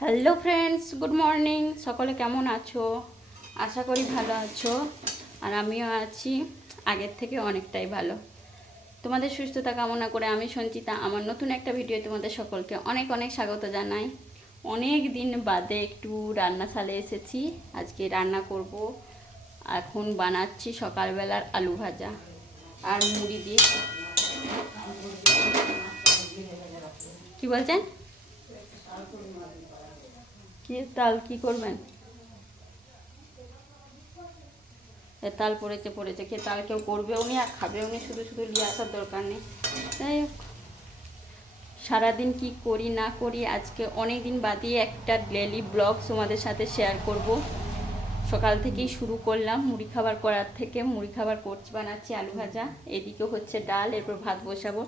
Hello friends, good morning. সকলে কেমন আছো? আশা করি ভালো আছো। আর আমিও আছি আগের থেকে অনেকটাই ভালো। তোমাদের সুস্থতা কামনা করে আমি সঞ্চিতা আমার নতুন একটা ভিডিও তোমাদের সকলকে অনেক অনেক স্বাগত জানাই। অনেক দিন বাদে একটু রান্নাশালে এসেছি। আজকে রান্না করব। এখন বানাচ্ছি সকালবেলার আলু ভাজা আর মুড়ি দিয়ে। কি বলছেন? কি তাল কি করবেন? তাল পড়েছে কে তাল কেউ করবেও নি আর খাবেও নি, শুধু শুধু নিয়ে আসার দরকার নেই। তাই হোক, সারাদিন কি করি না করি আজকে অনেক দিন বাদে একটা ডেলি ব্লগ তোমাদের সাথে শেয়ার করব। সকাল থেকেই শুরু করলাম মুড়ি খাবার করার থেকে। মুড়ি খাবার করছি, বানাচ্ছি আলু ভাজা, এদিকে হচ্ছে ডাল, এরপর ভাত বসাবো।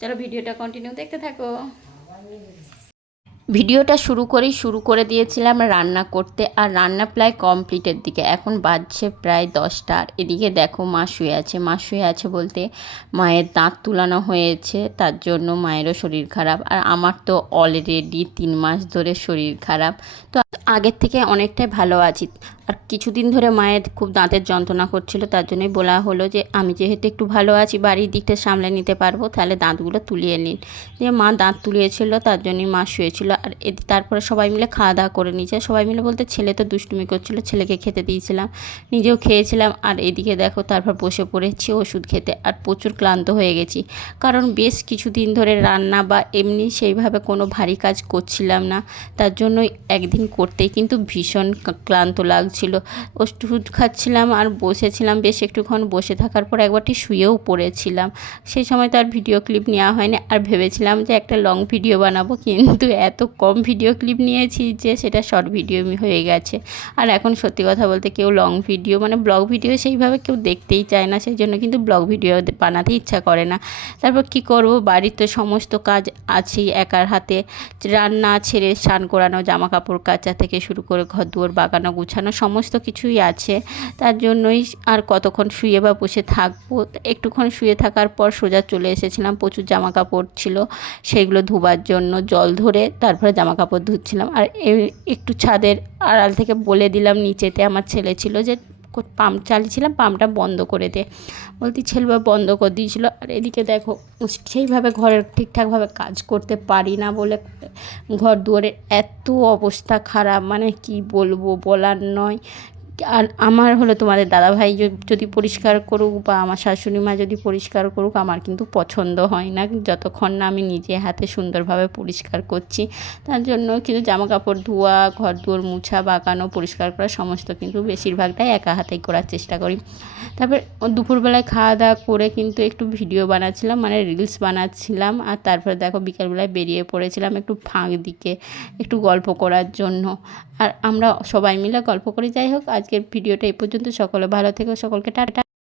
চলো ভিডিওটা কন্টিনিউ দেখতে থাকো। ভিডিওটা শুরু করে দিয়েছিলাম রান্না করতে, আর রান্না প্রায় কমপ্লিটের দিকে। এখন বাজছে প্রায় 10টা। আর এদিকে দেখো মা শুয়ে আছে বলতে মায়ের দাঁত তুলানো হয়েছে, তার জন্য মায়েরও শরীর খারাপ। আর আমার তো অলরেডি 3 মাস ধরে শরীর খারাপ, তো আগের থেকে অনেকটাই ভালো আছি। আর কিছুদিন ধরে মায়ের খুব দাঁতের যন্ত্রণা করছিল, তার জন্যই বলা হলো যে আমি যেহেতু একটু ভালো আছি, বাড়ির দিকটা সামলে নিতে পারবো, তাহলে দাঁতগুলো তুলিয়ে নিন। দিয়ে মা দাঁত তুলিয়েছিল, তার জন্যই মা শুয়েছিল। আর তারপরে সবাই মিলে খাওয়া দাওয়া করে নিয়েছে। সবাই মিলে বলতে ছেলে তো দুষ্টুমি করছিল, ছেলেকে খেতে দিয়েছিলাম, নিজেও খেয়েছিলাম। আর এদিকে দেখো তারপর বসে পড়েছি ওষুধ খেতে। আর প্রচুর ক্লান্ত হয়ে গেছি, কারণ বেশ কিছুদিন ধরে রান্না বা এমনি সেইভাবে কোনো ভারী কাজ করছিলাম না। তার জন্যই একদিন করতেই কিন্তু ভীষণ ক্লান্ত লাগছিল। ওষুধ খাচ্ছিলাম আর বসেছিলাম, বেশ একটুক্ষণ বসে থাকার পর একবারটি শুয়েও পড়েছিলাম। সেই সময় তো আর ভিডিও ক্লিপ নেওয়া হয়নি। আর ভেবেছিলাম যে একটা লং ভিডিও বানাবো, কিন্তু এত কম ভিডিও ক্লিপ নিয়েছি যে সেটা শর্ট ভিডিও হয়ে গেছে। আর এখন সত্যি কথা বলতে কেউ লং ভিডিও মানে ব্লগ ভিডিও সেইভাবে কেউ দেখতেই চায় না, সেই জন্য কিন্তু ব্লগ ভিডিও বানাতে ইচ্ছা করে না। তারপর কি করব, বাড়িতে সমস্ত কাজ আছেই একার হাতে। রান্না ছেড়ে স্নান করানো, জামা কাপড় কাচা থেকে শুরু করে ঘর দুয়ার বাগানো গুছানো সমস্ত কিছুই আছে। তার জন্যই আর কতক্ষণ শুয়ে বা বসে থাকবো। একটুক্ষণ শুয়ে থাকার পর সোজা চলে এসেছিলাম, প্রচুর জামা কাপড় ছিল সেগুলো ধোবার জন্য জল ধরে তারপরে জামা কাপড় ধুচ্ছিলাম। আর একটু ছাদের আড়াল থেকে বলে দিলাম, নিচেতে আমার ছেলে ছিল যে পাম্প চালিয়েছিলাম, পাম্পটা বন্ধ করে দে বলতে ছেলে বন্ধ করে দিয়েছিল। আর এদিকে দেখো সেইভাবে ঘরের ঠিকঠাকভাবে কাজ করতে পারি না বলে ঘর দুয়ারের এত অবস্থা খারাপ, মানে কি বলবো, বলার নয়। আর আমার হলো তোমাদের দাদাভাই যদি পরিষ্কার করুক বা আমার শাশুড়ি মা যদি পরিষ্কার করুক, আমার কিন্তু পছন্দ হয় না যতক্ষণ না আমি নিজে হাতে সুন্দরভাবে পরিষ্কার করছি। তার জন্য কিন্তু জামা কাপড় ধোয়া, ঘর দুয়ার মুছা, বাগানো, পরিষ্কার করা সমস্ত কিন্তু বেশিরভাগটাই একা হাতেই করার চেষ্টা করি। তারপর দুপুরবেলায় খাওয়া দাওয়া করে কিন্তু একটু ভিডিও বানাচ্ছিলাম, মানে রিলস বানাচ্ছিলাম। আর তারপরে দেখো বিকালবেলায় বেরিয়ে পড়েছিলাম একটু ফাঁক দিকে, একটু গল্প করার জন্য। আর আমরা সবাই মিলে গল্প করি। যাই হোক, আজকের ভিডিওটা এই পর্যন্ত। সকলে ভালো থেকো, সকলকে টাটা।